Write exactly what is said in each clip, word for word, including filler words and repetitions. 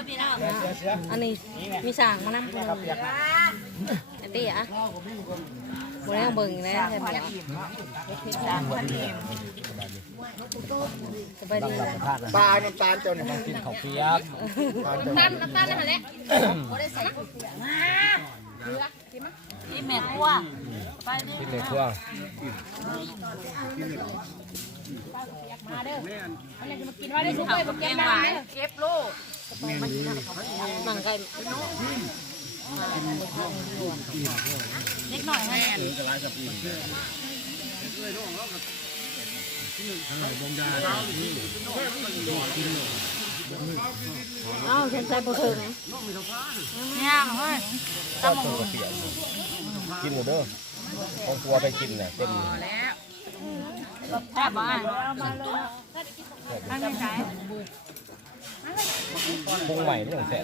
พี่น้องอันนี้มีสางมานะไอ้ตี้อ่ะบนนี้เบิ่งนะเห็นไหมสบายดีนะปลาน้ำตาลจนกินข้าวเปียกน้ำตาลน้ำตาลนั่นแหละพี่แม่ครัวไปดิกินเลยครัวมาเด้ออะไรจะมากินว่าได้ช่วยผมเก็บได้เก็บโลนั่งไก่เล็กหน่อยแม่เอ้าฉันใส่ปูถึงเนี่ยเฮ้ยก็ตัวกระเปียกกินหมดเด้อของครัวไปกินเนี่ยเต็มแซ่บบ้างไม่ไม่ใช่ปรุงใหม่ไม่ต้องแซ่บ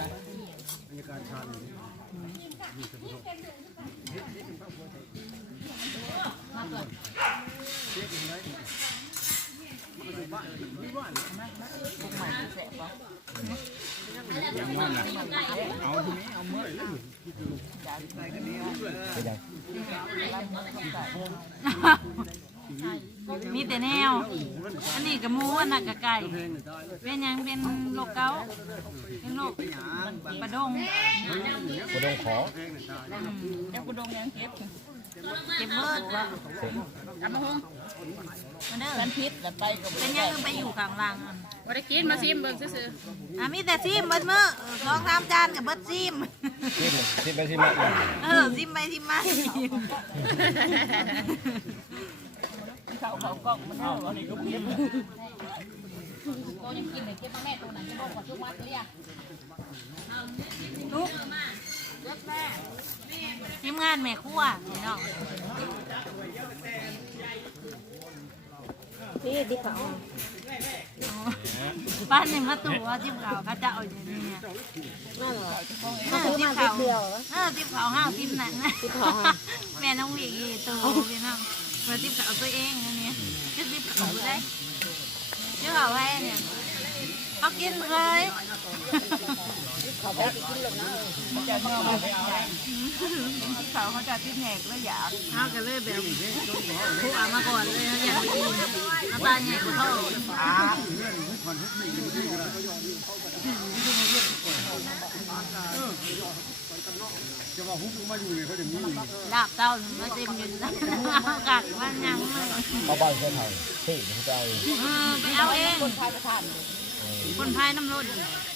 เอาทีนี้เอาเมื่อยเลยมีแต่แนวอันนี้กับหมูอันนั้นกับไก่เป็นยังเป็นโรคเกาต์เป็นโรคกระดงกระดงขอเจ้ากระดงยังเก็บเก็บเบิดวะเอามาหุ้งมันเด้อกันพิษแต่ไปกับเป็นยังไปอยู่ข้างล่างวันได้กินมาซิมเบิ่งซื่ออ่ะมีแต่ซิมเบิดมื้อสองสามจานกับเบิดซิมซิมซิมไปซิมมาเออซิมไปซิมมาเขาเขากล้องมันเท่าอันนี้ก็เก็บก็ยังกินเลยเก็บมาแม่ตัวไหนจะบอกว่าทุกวันเลยอ่ะทุกทีมงานแม่ครัวพี่น้องพี่ดิเขาบ้านหนึ่งมาตู่ว่าจิ้มเขาเขาจะเอาอย่างนี้เนี่ยนั่นเหรอนั่นจิ้มเขาเดียวเออจิ้มเขาห้าวจิ้มนั่นนะจิ้มเขาแม่น้องวีตู่พี่น้องมาจิ้มเขาตัวเองอันนี้จะจิ้มเขาได้จิ้มเขาไว้เนี่ยเขากินเลยเขาไปกินหรอกนะมันจะนอนมาได้เขาเขาจะทิ้งแหกแล้วอยากเขาก็เลยแบบผู้อามาก่อนเลยอยากไปกินน้ำตาลใหญ่กว่าเขาจะว่าฮุบมาอยู่เลยเขาจะมีดาบเต้ามาเต็มอยู่นะกัดมันยังเอาบ้านเพื่อไทยที่เขาจะเอาไปเอาเองคนพายประทานคนพายน้ำร้น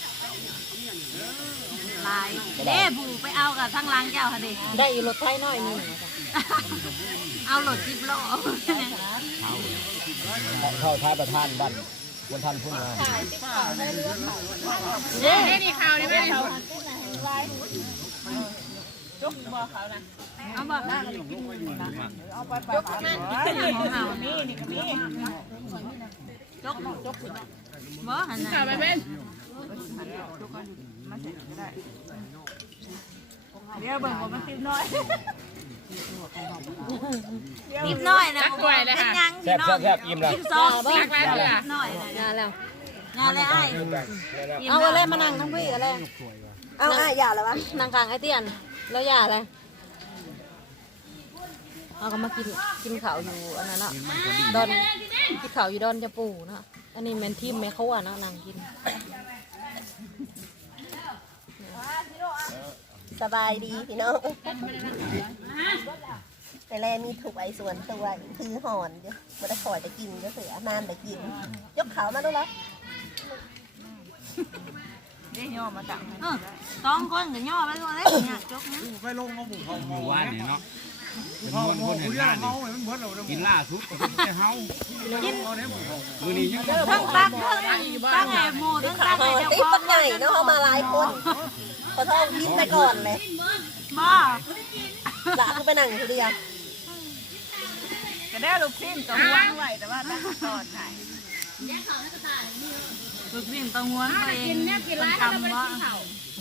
ลายเด้ผูไปเอากับทั้งล้างเจ้าค่ะดิได้อยู่รถไทยน้อยนึงเอารถจิบล้อเข้าท้ายประธานบ้านวันท่านพุ่งมาเนี่ยนี่ข่าวนี่ไม่ได้จกบ่เขานะเอาบ่เอาไปจกนั่นนี่นี่ก็มีจกจกบ่หันข่าวไปเป็นเดี๋ยวเบิ่งผมมันติดน้อยติดน้อยนะเป็นยังแซ่บแซ่บแซ่บอิ่มแล้วกินซอสติดน้อยเลยงานแล้วงานแล้วไอ้เอาอะไรมานั่งทั้งพี่อะไรเอาไอ้ยาอะไรวะนั่งกลางไอ้เตี้ยนแล้วยาอะไรเอาก็มากินกินข้าวอยู่อันนั้นอะดอนกินข้าวอยู่ดอนจะปูนะอันนี้แมนทิมแม่เขาอ่ะนะนั่งกินสบายดีพี่น้องแต่แรมีถูกไอ้ส่วนตัวคือหอนเยอะมันจะคอยไปกินก็เสือนานไปกินยกเขามาดูแล้วได้ย่อมาจังสองคนกับย่อไปตัวเล็กเนี่ยจกนะไปลงเขาบุกเขาหมู่บ้านเนี่ยเนาะเป็นคนคนเห็นหน้านี่กินล่าสุดก็เป็นแต่เฮากินมือนี้ยังทั้งตักทั้งตั้งแหบหมูทั้งตั้งแหบเจ้าของติ๊บใหญ่เนาะเขามาหลายคนขอโทษกินไปก่อนเลยบ้าละก็ไปนั่งทีเดียวก็ได้ลูกชิ้นกับม้วนไว้แต่ว่าตั้งตอนไหนลูกชิ้นต้องม้วนไปกินเนี่ยกินร้านเราไม่ได้กินเข่า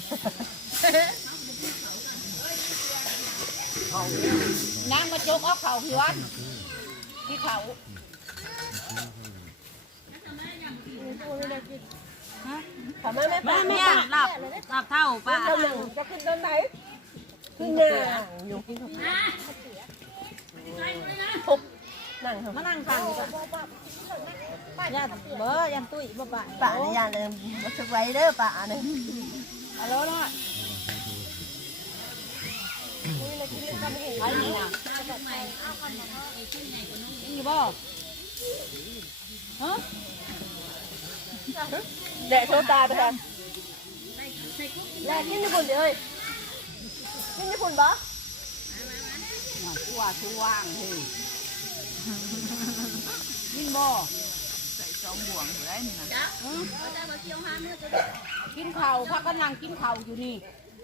นั่งมาจกเอาเข่าพี่วันที่เขาทำไมไม่ปากเนี่ยหลับลาบเท่าป้าต้นหนึ่งจะขึ้นต้นไหนขึ้นหน้าอยู่ขึ้นปุ๊บนั่งเถอะมานั่งฟังดีกว่าย่าเบอร์ยันตุ้ยบ่ป่ะป่าเนี่ยยาเลยมาสไว้เด้อป่าเนี่ยฮัลโหลน้อยไอ้นี่นะนี่บ่ฮะแดดโชว์ตาไปค่ะแดดกินญี่ปุ่นดิเอ้ยกินญี่ปุ่นปะชั่วชั่วว่างเฮ้ยกินบ่ใส่สองบ่วงอยู่ได้นี่นะกินข้าวพักก็นั่งกินข้าวอยู่นี่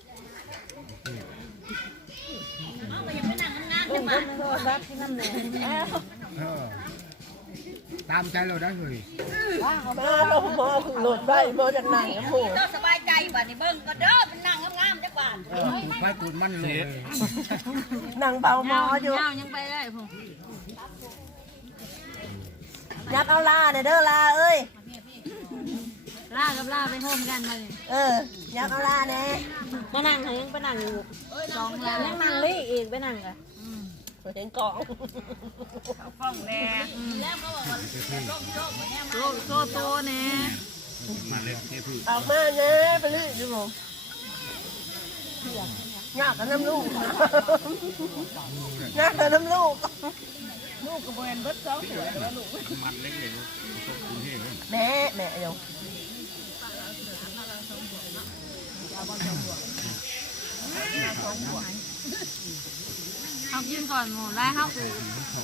เอาไปยังไม่นั่งงานๆมาโทรศัพท์กินน้ำหนึ่งตามใจเราได้เลยว่างเอามาเราหมอโหลดได้หมอจากไหนครับผมสบายใจบ่นี่เบิ่งก็เด้อเป็นนางงามๆจักบาทไปกูดมันเลยนั่งเบาหมออยู่เงายังไปได้ผมยับเอาลาเด้อเด้อลาเอ้ยล่ากับล่าไปโฮมกันมาเลยเออยับเอาลาแน่มานั่งให้ยังไปนั่งอยู่สองล่ายังนั่งเลยอีกไปนั่งกันเห็นกองฟ้องแดงโซโซโตเนี่ยมาเลยเทพืชออกมาเน่ไปเรื่อยอยู่ผมยากกับน้ำลูกยากกับน้ำลูกลูกกระเบนเบิดสองหัวแล้วลูกมันเล็กเลยตกกรุงเทพเลยแม่แม่เดี๋ยวเอากินก่อนหมูไล่เข้าอืด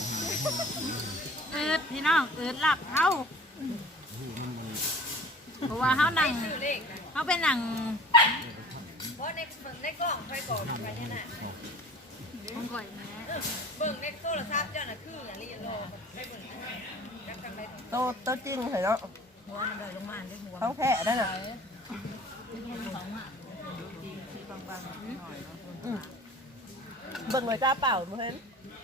อืดพี่น้องอืดหลับเท้าเพราะว่าเขานั่งเขาเป็นหนังเพราะในในกล้องไฟกล้องไปเนี่ยน่ะของข่อยแม่เบิ่งในโทรศัพท์เจ้าน่ะคืออันนี้รอไปเบิ่งจักกันไปโตโตจริงเหรอเนาะหัวมันได้ลงมาได้หัวเขาแค่ได้น่ะเบิ่งหน่อยจ้าเปล่าเพื่อน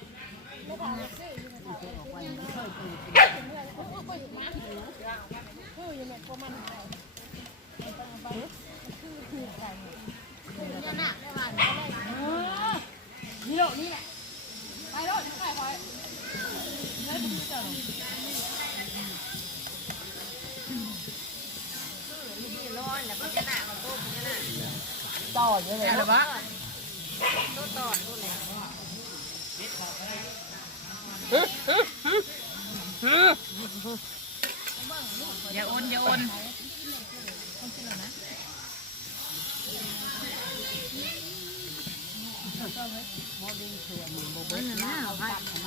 นี่โลนี่แหละไปโลดไปคอยต่อเยอะเลยนะอย่าโอนอย่าโอนมันหน้าเอาไป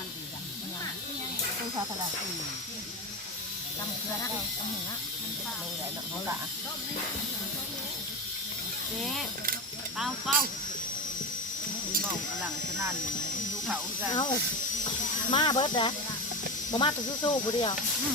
ต้องชาพลังจำเกลือนะจำหนึ่งนะลงใหญ่หน่อยเขาละเจ๊เป้าเป้าบอกหลังฉะนั้นลูกเขาจะเอามาเบิดนะบ่มาแต่สู้ๆผู้เดียว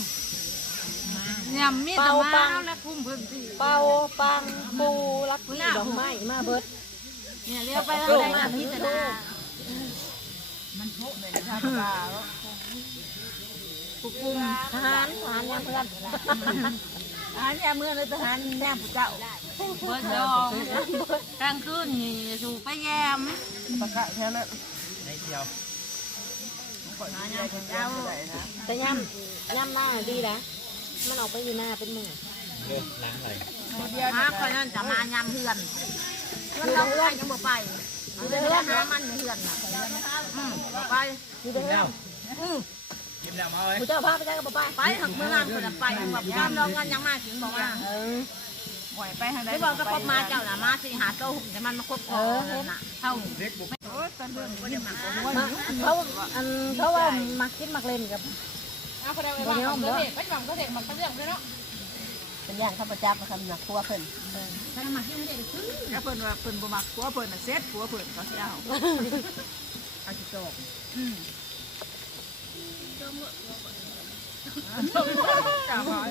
เนี่ยมีแต่มาเอาและคุ้มพื้นที่เป่าปังปูลักกี้ดอกไม้มาเบิดเนี่ยเลี้ยวไปแล้วได้มีแต่ดามันโผล่เลยนะท่านตาแล้วปุกปุ้มทหารทหารเนี่ยเพื่อนอาหารยาเมื่อเลยทหารแนมผู้เจ้าเบิดดองกลางคืนนี่สู่ไปแยมประกาศแค่นั้นในเที่ยวมาเนี่ยคนเจ้าแต่ย่ำย่ำหน้าดีนะมันออกไปอยู่หน้าเป็นมือเลิกล้างเลยหาคนนั้นจะมายำเฮือนเฮือนเราเฮือนยังบ่ไปเฮือนหามันเฮือนน่ะอืมบ่ไปอยู่เด้ออืมยิ้มแล้วมาเว้ยผู้เจ้าพาไปได้ก็บ่ไปไปถึงเมื่อนั้นคนไปแบบยามเราเงินยังมาถึงบอกว่าเออปล่อยไปทางใดไม่บอกจะคบมาเจ้าน่ะมาสิหาโต้แต่มันมาคบคอน่ะเท่าเล็กบุกโอ้ยตอนเรื่องก็จะมามาเขาอันเขาว่ามักคิดมักเล่นกับเอาคนเดียวไปบ้างก็เด็กไปบ้างก็เด็กมันก็เรื่องด้วยเนาะเป็นอย่างข้าพเจ้าประคำหนักทั่วเพิ่นถ้ามาที่ไม่ได้ซื้อแล้วเพิ่นว่าเพิ่นบ่มักผัวเพิ่นน่ะเซ็ตผัวเพิ่นก็สิเอาเอาสิจบอืมจ้ามา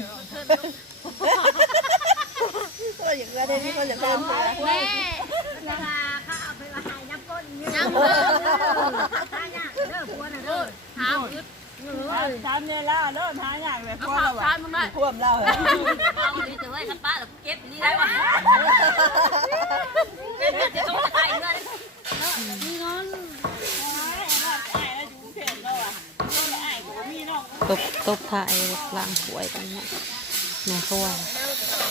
ก็อย่างนั้นได้ที่คนอย่างเดิมแม่เวลาเขาเอาไปละหายน้ำก้นน้ำเด้อถ้าอยากเด้อผัวน่ะเด้อหาอึดทำเนี่ยแล้วเลิกหาอย่างเลยเอาผัวข้าเราวสารมันได้ท่วมเราเหรอเอาดีจะไว้กันป้าเก็บนี่ได้วะเก็บจะต้องใส่เงินมีเงินตบตบถ่ายล้างถ้วยกันเนี่ยแม่เขาว่าเน่าจะ